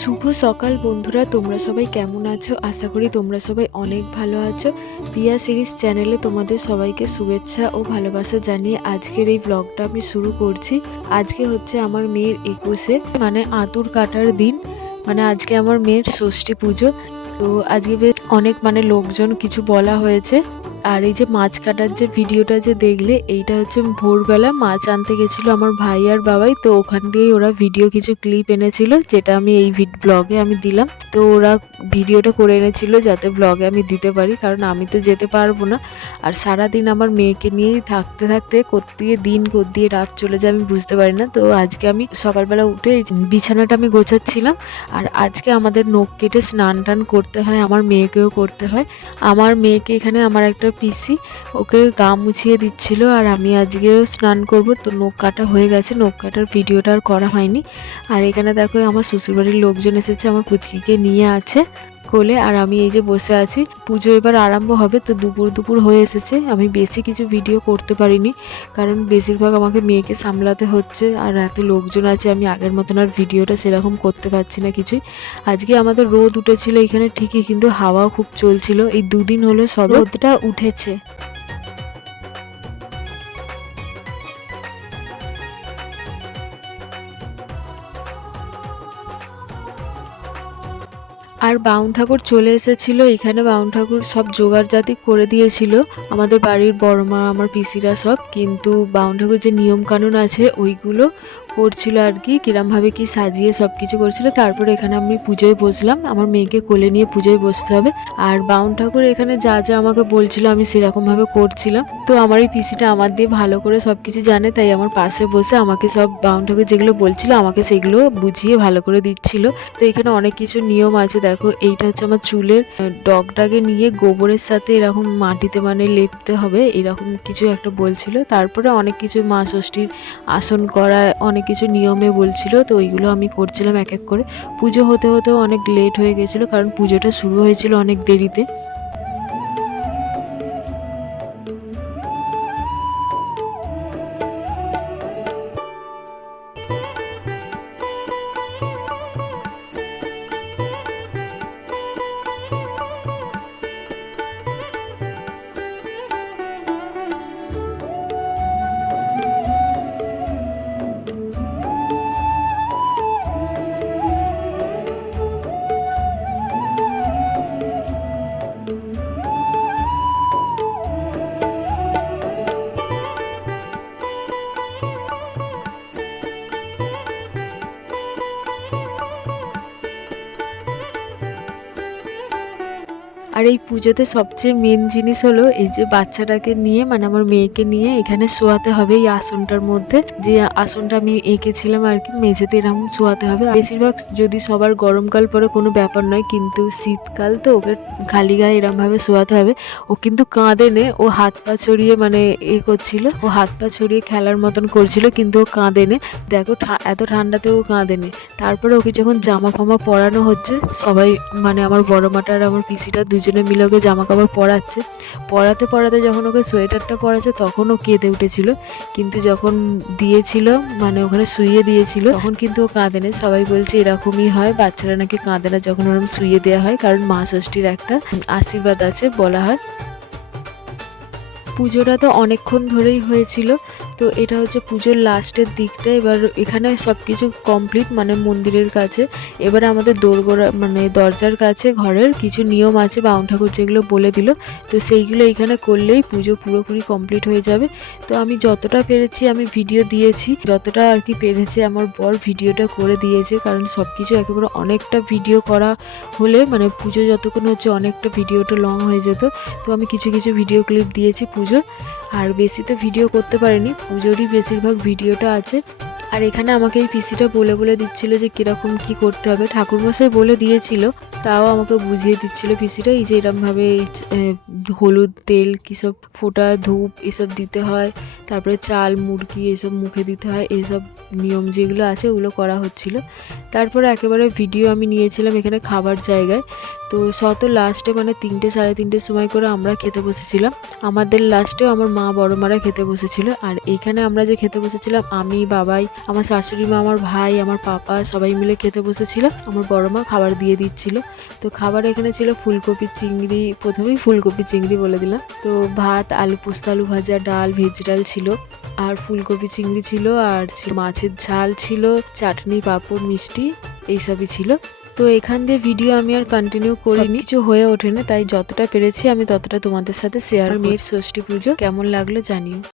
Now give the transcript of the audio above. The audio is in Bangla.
শুভ সকাল বন্ধুরা, তোমরা সবাই কেমন আছো? আশা করি তোমরা সবাই অনেক ভালো আছো। প্রিয়া সিরিজ চ্যানেলে তোমাদের সবাইকে শুভেচ্ছা ও ভালোবাসা জানিয়ে আজকের এই ব্লগটা আমি শুরু করছি। আজকে হচ্ছে আমার মেয়ের 21-এ মানে আঁতুর কাটার দিন, মানে আজকে আমার মেয়ের ষষ্ঠী পুজো। তো আজকে বেশ অনেক লোকজন কিছু বলা হয়েছে। আর এই যে মাছ কাটার যে ভিডিওটা যে দেখলে, এইটা হচ্ছে ভোরবেলা মাছ আনতে গেছিলো আমার ভাই আর বাবাই। তো ওখান দিয়েই ওরা ভিডিও কিছু ক্লিপ এনেছিল, যেটা আমি এই ব্লগে আমি দিলাম। তো ওরা ভিডিওটা করে এনেছিল যাতে ব্লগে আমি দিতে পারি, কারণ আমি তো যেতে পারবো না। আর সারাদিন আমার মেয়েকে নিয়েই থাকতে থাকতে দিয়ে দিন দিয়ে রাত চলে যায় আমি বুঝতে পারি না। তো আজকে আমি সকালবেলা উঠে বিছানাটা আমি গোছাচ্ছিলাম। আর আজকে আমাদের নখ কেটে স্নান টান করতে হয়, আমার মেয়েকেও করতে হয়। আমার মেয়েকে এখানে আমার একটা পিসি ওকে গা মুছিয়ে দিচ্ছিল, আর আমি আজকেও স্নান করব। তো নখ কাটা হয়ে গেছে, নখ কাটার ভিডিওটা আর করা হয়নি। আর এখানে দেখো আমার শ্বশুরবাড়ির লোকজন এসেছে, আমার পুচকিকে নিয়ে আছে কোলে। আর আমি এই যে বসে আছি, পুজো এবার আরম্ভ হবে। তো দুপুর হয়ে এসেছে, আমি বেশি কিছু ভিডিও করতে পারিনি, কারণ বেশিরভাগ আমাকে মেয়েকে সামলাতে হচ্ছে। আর এত লোকজন আছে, আমি আগের মতন আর ভিডিওটা সেরকম করতে পারছি না কিছুই। আজকে আমাদের রোদ উঠেছিল এখানে ঠিকই, কিন্তু হাওয়াও খুব চলছিল। এই দুদিন হলো সব রোদটা উঠেছে। আর বাউন ঠাকুর চলে এসেছিল এখানে। বাউন ঠাকুর সব জোগাড় জাতি করে দিয়েছিল আমাদের বাড়ির বড়মা, আমার পিসিরা সব। কিন্তু বাউন ঠাকুর যে নিয়ম কানুন আছে ওইগুলো করছিল আর কি, কিরমভাবে কি সাজিয়ে সব কিছু করছিল। তারপর এখানে আমি পুজোয় বসলাম, আমার মেয়েকে কোলে নিয়ে পুজোয় বসতে হবে। আর বাউন ঠাকুর এখানে যা যা আমাকে বলছিল আমি সেরকমভাবে করছিলাম। তো আমার এই পিসিটা আমার দিয়ে ভালো করে সব কিছু জানে, তাই আমার পাশে বসে আমাকে সব বাউন ঠাকুর যেগুলো বলছিল আমাকে সেগুলো বুঝিয়ে ভালো করে দিচ্ছিল। তো এখানে অনেক কিছু নিয়ম আছে। দেখো, এইটা হচ্ছে আমার চুলের ডগটাকে নিয়ে গোবরের সাথে এরকম মাটিতে লেপতে হবে, এরকম কিছু একটা বলছিল। তারপরে অনেক কিছু মা ষষ্ঠীর আসন করা, অনেক কিছু নিয়মে বলছিল। তো ওইগুলো আমি করছিলাম এক এক করে। পুজো হতে হতেও অনেক লেট হয়ে গেছিলো, কারণ পুজোটা শুরু হয়েছিল অনেক দেরিতে। আর এই পুজোতে সবচেয়ে মেন জিনিস হলো এই যে বাচ্চাটাকে নিয়ে, আমার মেয়েকে নিয়ে এখানে শোয়াতে হবে। এই আসনটার মধ্যে, যে আসনটা আমি এঁকেছিলাম আর কি, মেঝেতে এরকম শোয়াতে হবে। বেশিরভাগ যদি সবার গরমকাল পরে কোনো ব্যাপার নয়, কিন্তু শীতকাল তো ওকে খালি গায়ে এরম ভাবে শোয়াতে হবে। ও কিন্তু কাঁদে নে, ও হাত পা ছড়িয়ে করছিল, ও হাত পা ছড়িয়ে খেলার মতন করছিল, কিন্তু ও কাঁদে নে। দেখো এত ঠান্ডাতে ও কাঁদে নে। তারপরে ওকে যখন জামা ফামা পরানো হচ্ছে, সবাই আমার বড় মাটা আর আমার পিসিটা দুজনে মিলে ওকে জামা কাপড় পরাচ্ছে। পরাতে যখন ওকে সোয়েটারটা পরাচ্ছে তখন ও কেঁদে উঠেছিল, কিন্তু যখন দিয়েছিল ওখানে শুইয়ে দিয়েছিল তখন কিন্তু ও কাঁদে না। সবাই বলছে এরকমই হয়, বাচ্চারা নাকি কাঁদে না যখন ওরকম শুইয়ে দেওয়া হয়, কারণ মা ষষ্ঠীর একটা আশীর্বাদ আছে বলা হয়। পুজোটা তো অনেকক্ষণ ধরেই হয়েছিল। তো এটা হচ্ছে পুজোর লাস্টের দিকটা। এবার এখানে সব কিছু কমপ্লিট, মন্দিরের কাছে। এবার আমাদের দোরগোড়া দরজার কাছে ঘরের কিছু নিয়ম আছে বাউন ঠাকুর যেগুলো বলে দিল। তো সেইগুলো এখানে করলেই পুজো পুরোপুরি কমপ্লিট হয়ে যাবে। তো আমি যতটা পেরেছি আমি ভিডিও দিয়েছি, যতটা আর কি পেরেছে আমার বর ভিডিওটা করে দিয়েছে, কারণ সব কিছু একেবারে অনেকটা ভিডিও করা হলে পুজো যতক্ষণ হচ্ছে অনেকটা ভিডিওটা লং হয়ে যেত। তো আমি কিছু কিছু ভিডিও ক্লিপ দিয়েছি পুজোর, আর বেশি তো ভিডিও করতে পারিনি, পুজোরই বেশিরভাগ ভিডিওটা আছে। আর এখানে আমাকে এই পিসিটা বলে দিচ্ছিল যে কিরকম কি করতে হবে। ঠাকুরমশাই বলে দিয়েছিল, তাও আমাকে বুঝিয়ে দিচ্ছিল পিসিটা, এই যে এরমভাবে হলুদ তেল কিসব ফোঁটা ধূপ এসব দিতে হয়, তারপরে চাল মুরগি এসব মুখে দিতে হয়, এসব নিয়ম যেগুলো আছে ওগুলো করা হচ্ছিল। তারপরে একেবারে ভিডিও আমি নিয়েছিলাম এখানে খাবার জায়গায়। তো শত লাস্টে মানে 3টে সাড়ে 3টের সময় করে আমরা খেতে বসেছিলাম। আমাদের লাস্টেও আমার মা বড় মারা খেতে বসেছিল। আর এইখানে আমরা যে খেতে বসেছিলাম আমি, বাবাই, আমার শাশুড়ি মা, আমার ভাই, আমার পাপা সবাই মিলে খেতে বসেছিলাম। আমার বড় মা খাবার দিয়ে দিচ্ছিল। তো খাবার এখানে ছিল ফুলকপি চিংড়ি, প্রথমেই ফুলকপি চিংড়ি বলে দিলাম। তো ভাত, আলু পোস্ত, আলু ভাজা, ডাল, ভেজ ডাল ছিল, আর ফুলকপি চিংড়ি ছিল, আর মাছের ঝাল ছিল, চাটনি, পাঁপড়, মিষ্টি এইসবই ছিল। তো এখান দিয়ে ভিডিও আমি আর কন্টিনিউ করিনি, কিছু হয়ে ওঠেনি, তাই যতটা পেরেছি আমি ততটা তোমাদের সাথে শেয়ার। মেয়ের ষষ্ঠী পুজো কেমন লাগলো জানিও।